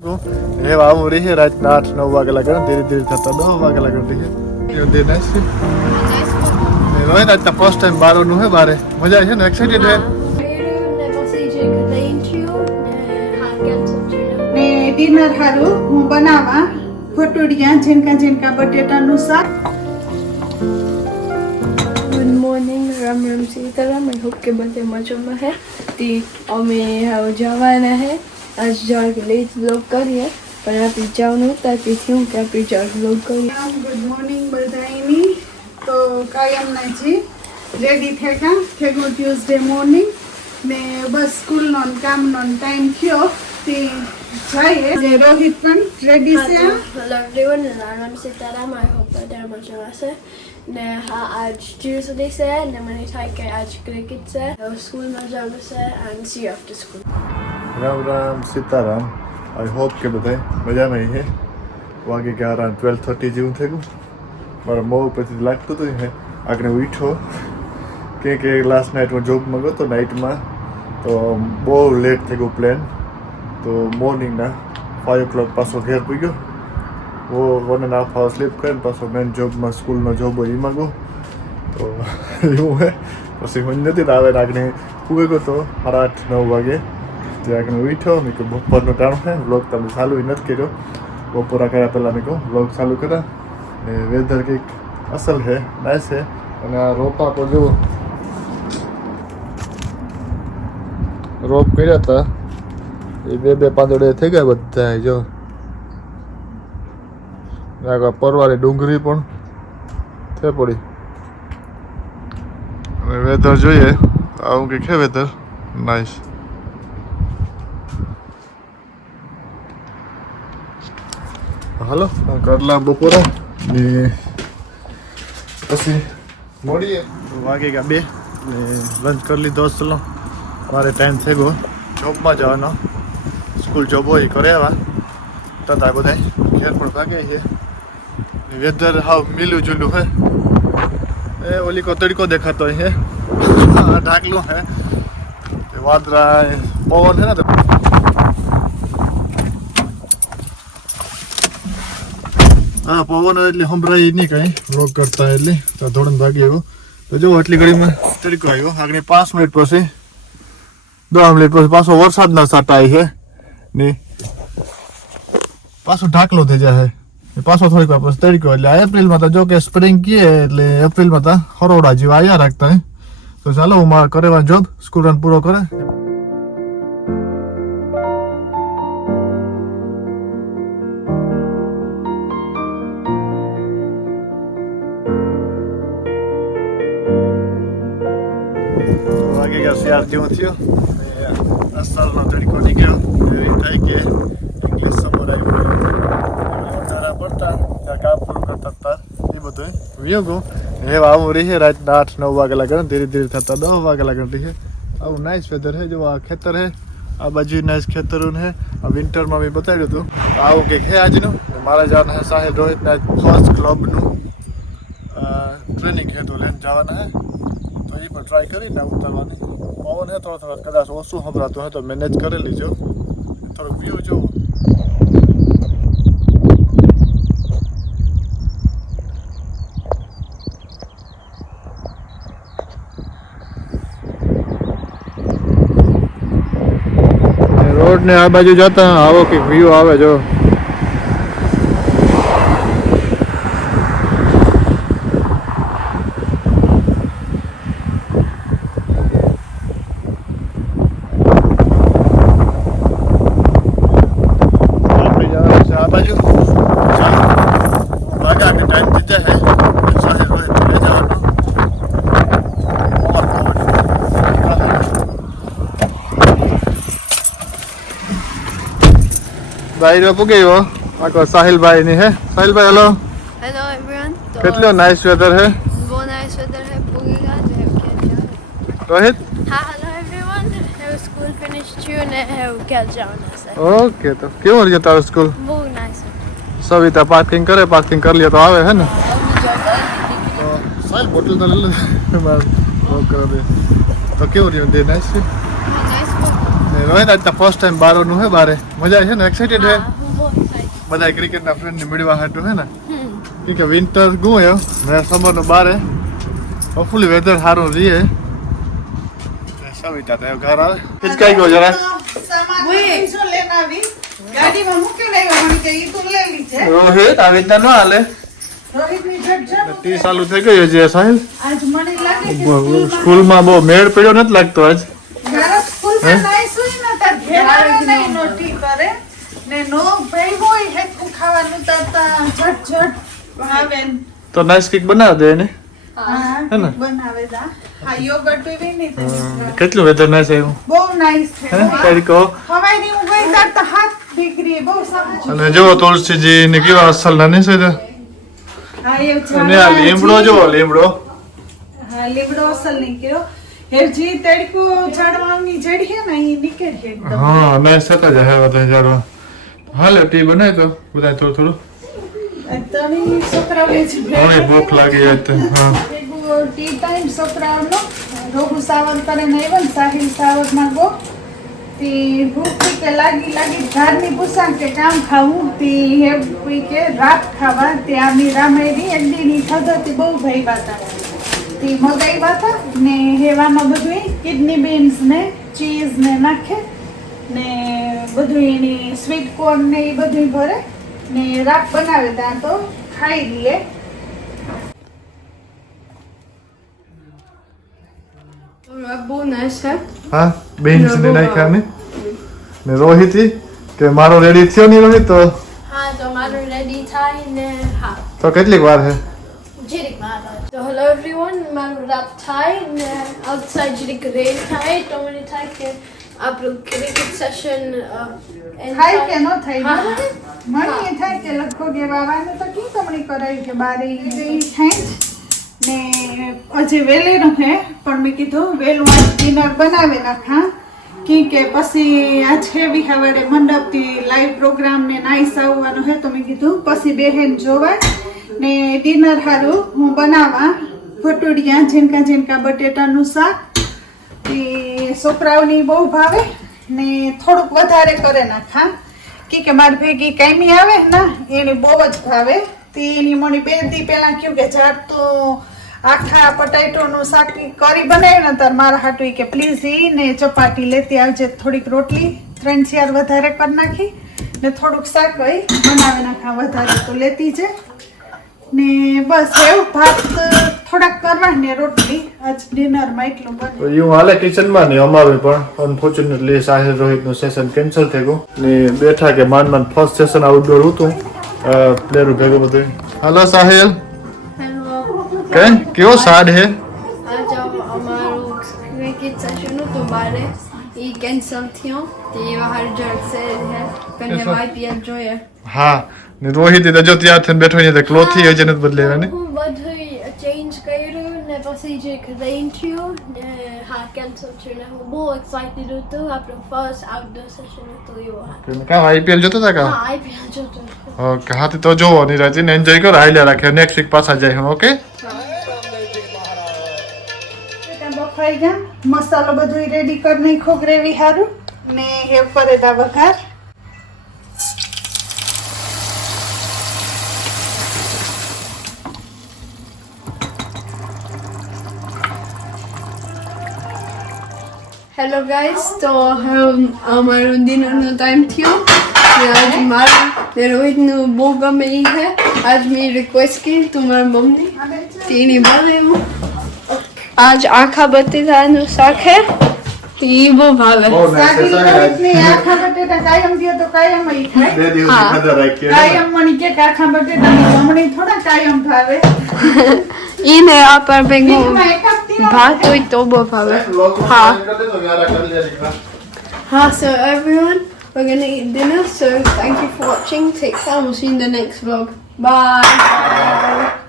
हे बाबू रही है रात 8-9 वागे लगे धीरे धीरे થતા 10 વાગે લગન રહી છે દે નાઈસ છે રોહિત આજ ફર્સ્ટ ટાઈમ બાર નું હે બારે મજા આવી છે ને એક્સાઇટેડ હે ને ડિનર હારું હું બનાવા ભટુડિયા જેનકા બટેટાનું શાક. Good morning Ram Ram Sitaram I hope के बच्चे मज़े में है ती हमें जवाना है आज जाके लेट व्लॉग करिए पर आप जाऊँ ताकि थी हूँ कि आप जाके व्लॉग करिए. ગુડ મોર્નિંગ બધાયની. તો કાયમના જી રેડી થેગો ટ્યુઝડે મોર્નિંગ ને બસ સ્કૂલનો ને કામનો ટાઈમ થયો તે જઈએ. ને રોહિત પણ રેડી છે. Hello everyone Ram Ram Sitaram I hope બધા મજામાં છે ને હા આજ ટ્યુઝડે છે ને મને થાય કે આજ ક્રિકેટ છે સ્કૂલમાં જવાનું છે and C after school. Ram Ram Sitaram I hope કે બધા મજામાં હે વાગે કે અરાઉન્ડ 12:30 જેવું થઈ ગયું મારા મોં પછી લાગતું હતું હે આગળ ઉઠો કે લાસ્ટ નાઇટ હું જોબમાં ગયો તો નાઇટમાં તો બહુ લેટ થઈ ગયું પ્લેન તો મોર્નિંગના 5 o'clock પાછો ઘેર પડી ગયો वो 1.5 hour સ્લીપ કરીને પાછો મેન જોબમાં સ્કૂલનો જોબ હોય એમાં ગયો તો એવું હે પછી હું નથી આવે આગળ ઉગી ગયો તો 8-9 વાગે ત્યાં આગળ ઉઠ્યો મેં કહ્યું બપોરનો ટાણું છે વ્લોગ તમે ચાલુ નથી કર્યો બપોરા કર્યા પહેલાં મેં કહું વ્લોગ ચાલુ કર્યા ને વેધર કંઈક અસલ છે નાઇસ છે અને આ રોપા પર જો રોપ કર્યા હતા એ બે પાંદડે થઈ ગયા બધા જો આગળ પરવારી ડુંગળી પણ થઈ પડી અને વેધર જોઈએ આવું કંઈક છે વેધર નાઇસ. હાલો કરલા બપોરા ને પછી મળીએ વાગે ગયા 2 ને લંચ કરી લીધો ચલો મારે ટાઈમ થઈ ગયો જોબમાં જવાનો સ્કૂલ જોબ હોય કરે આવ્યા તથા બધા ઘેર પણ ભાગે છે વેધર હાવ મિલું જુલું હે એ ઓલી કો તડકો દેખાતો હે ઢાકલું હે વાદરા પવન હે ને હા પવન એટલે સંભળાય નહીં કઈ વ્લોગ કરતા એટલે તો ધોરણ ભાગી આવ્યો તો જો આટલી ઘડીમાં તડકો આવ્યો આગળ 5 મિનિટ પછી 10 મિનિટ પછી પાછો વરસાદના સાટા આવી છે ને પાછો ઢાકલો થઈ જાય પાછો થોડીક વાર પછી તડકો એટલે એપ્રિલમાં તો જો કે સ્પ્રિંગ કીએ એટલે એપ્રિલમાં તો હરોડા જેવા આવ્યા રાખતા તો ચાલો હું મારા કરેવાનો જોબ સ્કૂલ રન પૂરો કરે. વાગે ગયા 4 જેવું થયો અસલનો તડકો નીકળ્યો એવી થાય કે ઇંગ્લિશ સમર આવ્યું તારા પડતા કામ પૂરું કરતા હતા એ બધું વ્યવ ગયું હે આવું રહી છે રાત 8-9 વાગે લાગે ધીરે ધીરે થતા 10 વાગે લાગે રહી છે આવું નાઇસ વેધર છે જો આ ખેતર છે આ બાજુ નાઇસ ખેતરું છે આ વિન્ટરમાં મેં બતાવ્યું હતું આવું કંઈક છે આજનું મારા જવાના છે સાહેબ રોહિતના ફર્સ્ટ ક્લબનું ટ્રેનિંગ છે તો લઈને જવાના છે તો એ પણ ટ્રાય કરીને ઉતારવાની પવન છે થોડો કદાચ ઓછું સંભળાતું હોય તો મેનેજ કરી લીજો થોડુંક વ્યૂ જોવું. રોડ ને આ બાજુ જતા આવો કે વ્યૂ આવે જો આ બાજુ ટાઈમ દીધા હે ભાઈ નો પૂગ્યો આખો સાહિલભાઈ ની હે સાહિલભાઈ હેલો हेलो एवरीवन કેટલો નાઇસ વેધર હે वो नाइस वेदर है पूगेगा जो है क्या રોહિત हाँ हेलो एवरीवन है स्कूल फिनिश થયું ને है क्या जाना है ઓકે તો કેવું રહ્યું તારું સ્કૂલ वो नाइस है સવિતા પાર્કિંગ કરી લે તો આવે હે ને તો સાહેલ બોટલ તો લઈ લે માર તો કેવું રહ્યું દે નાઇસ છે नाइस રોહિત આજ તો ફર્સ્ટ ટાઈમ બારોનું હે બારે મજા છે ને એક્સાઇટેડ હે હું બહુ excited. બધા ક્રિકેટના ફ્રેન્ડને મળવા હાટું હે ને કે વિન્ટર ગયું ને સમરનું બારે હોપફુલી વેધર સારું રહીએ સવિતા તો ઘર આવે હિચકાઈ ગયો જરા સામાન શું લેને આવી ગાડીમાં મૂકી લાવ્યો મને કે ઈ તું લઈ લીજે રોહિત આવી રીતના ન હાલે રોહિતની ઝટઝટ ટી ચાલુ થઈ ગયું છે સાહિલ આજ મને લાગે કે સ્કૂલમાં બહુ મેળ પડ્યો નથી લાગતો આજ ઘરે સ્કૂલમાં નાઈ સુઈ ન તાર ઘેર નહીં નોટી કરે ને નો ભાઈ હોય હેકું ખાવાનું તાતા ઝટઝટ આવે તો નાઈસ કેક બનાવ દે ને હા હે ને? બનાવે દા હા યોગર્ટ પીવી નહીં તે કેટલું વેધર નાઈસ આવ્યું બહુ નાઈસ છે હે તરીકો હવાઈની હું ગઈ તાર તો હાથ દીકરી બહુ સરસ અને જો તુલસીજી ને કેવા અસલ નાની છે તો હા એ અને આ લીમડો જો લીમડો હા લીમડો અસલ નહીં કયો હેરજી તડકો ઝાડવાની જડી હે ને એ નીકળી એકદમ હા નાઈસ હતા જ હવે બધા જારો હાલે ટી બનાય તો બધા થોડું થોડું તણી છોકરાઓને જ હવે ભૂખ લાગી આજ તો હા ટી ટાઈમ છોકરાઓનો રોગુ સાવર કરે ને આવ્યો ને સાહિલ સાવરમાં ગો તે ભૂખ કે લાગી ઘરની પૂછા કે કામ ખાવું તે હે કોઈ કે રાત ખાવા તે આમી રામેરી એક દીની થતી બહુ ભાઈ વાતા તે મગાઈ વાતા ને હેવામાં બધું કિડની બીન્સ ને ચીઝ ને નાખે ને બધું એની સ્વીટ કોર્ન ને એ બધું ભરે ને રાત બનાવે ત્યાં તો ખાઈ લઈએ બહુ nice છે. હા બીન્સ ને નાખ્યા ને ને રોહિતી કે મારો રેડી થયો નહીં રોહિત તો હા તો મારું રેડી થાય ને હા તો કેટલીક વાર છે જીરીક મારો તો હેલો એવરીવન મારું રાત થાય ને આઉટસાઇડ જીરીક રેન થાય તો મને થાય કે આપણું ક્રિકેટ સેશન થાય કે ન થાય હા. બરાબર? મને એ થાય કે લગભગ એ વાવાનું તો કી કમણી કરાયું કે બારે ઈ ગઈ થાય જ. ને હજી વેલેનું હે પણ મેં કીધું વેલું આજ ડિનર બનાવી નાખા કે પછી આજ હેવી હવારે મંડપથી લાઈવ પ્રોગ્રામ ને નાઈસ આવવાનું હે તો મેં કીધું પછી બેહેન જોવા ને ડિનર હારું હું બનાવવા ભટુડિયા ઝીણકા બટેટાનું શાક એ છોકરાઓની બહુ ભાવે ને થોડુંક વધારે કરે નાખા કે મારી ભેગી કાયમી આવે ને એને બહુ જ ભાવે તે એની મને 2 દી પહેલા કહ્યું કે જાત તો આખા પટાઈટોનું શાક કરી બનાવ્યું ને તાર મારા હાટું કે પ્લીઝ ઈ ને ચપાટી લેતી આવજે થોડીક રોટલી 3-4 વધારે કરી નાખી ને થોડુંક શાક હોય બનાવી નાખા વધારે તો લેતી છે ને બસ એવું ભાત થોડાક કરવા ને રોટલી આજ ડિનરમાં એટલું બને તો એવું હાલે કિચનમાં ને અમારું પણ અનફોર્ચ્યુનેટલી સાહિલ રોહિતનું સેશન કેન્સલ થઈ ગયું ને બેઠા કે માંડ ફર્સ્ટ સેશન આઉટડોર હતું પ્લેયર ભેગું બધું હાલો સાહિલ હેલો કે કેવો સાડ હે આજ અમારું ક્રિકેટ સેશન હતું બારે એ કેન્સલ થયો તે બહાર જશે હે પણ હવે IPL જોઈએ હા ને રોહિત તો જો ત્યાં થઈને બેઠો ને ક્લોથી હજી નથી બદલેવા ને હું બધું ચેન્જ કર્યું ને પછી જે રેન થયું ને હા કેન્સલ થયું ને હું બહુ એક્સાઇટેડ હતું આપણું ફર્સ્ટ આઉટડોર સેશન હતું એવું કામ IPL જોતો હતા કા હા IPL જોતો હતો. ઓકે હા તો જોવો ની રાજી ને એન્જોય કરો હાઈલા રાખ્યો નેક્સ્ટ વીક પાછા જાય ઓકે બફાઈ ગયા મસાલો બધું રેડી કરી નાખ્યો ગ્રેવી હારું ને હેવ કરે દા વઘાર હેલો ગાઈસ તો અમારું ડિનરનો ટાઈમ થયો ને આજ મારું ને રોહિતનું બહુ ગમે એ છે આજ મેં રિક્વેસ્ટ કરી તું મારી મમ્મી તેની બોલે આજ આખા બટેટાનું શાક હે એ બહુ ભાવે સાગી રોહિતને આખા બટેટા કાયમ દે તો કાયમ ઈ ખાય બે દિવસ હા. ખાધા રાખ્યો કાયમ મણી કે આખા બટેટા હમણી થોડા કાયમ ભાવે એને આ પર ભેગું બીજમાં એક જ દિવસ ભાત હોય તો બહુ ભાવે હા so everyone we're gonna eat dinner so thank you for watching take care we'll see you in the next vlog bye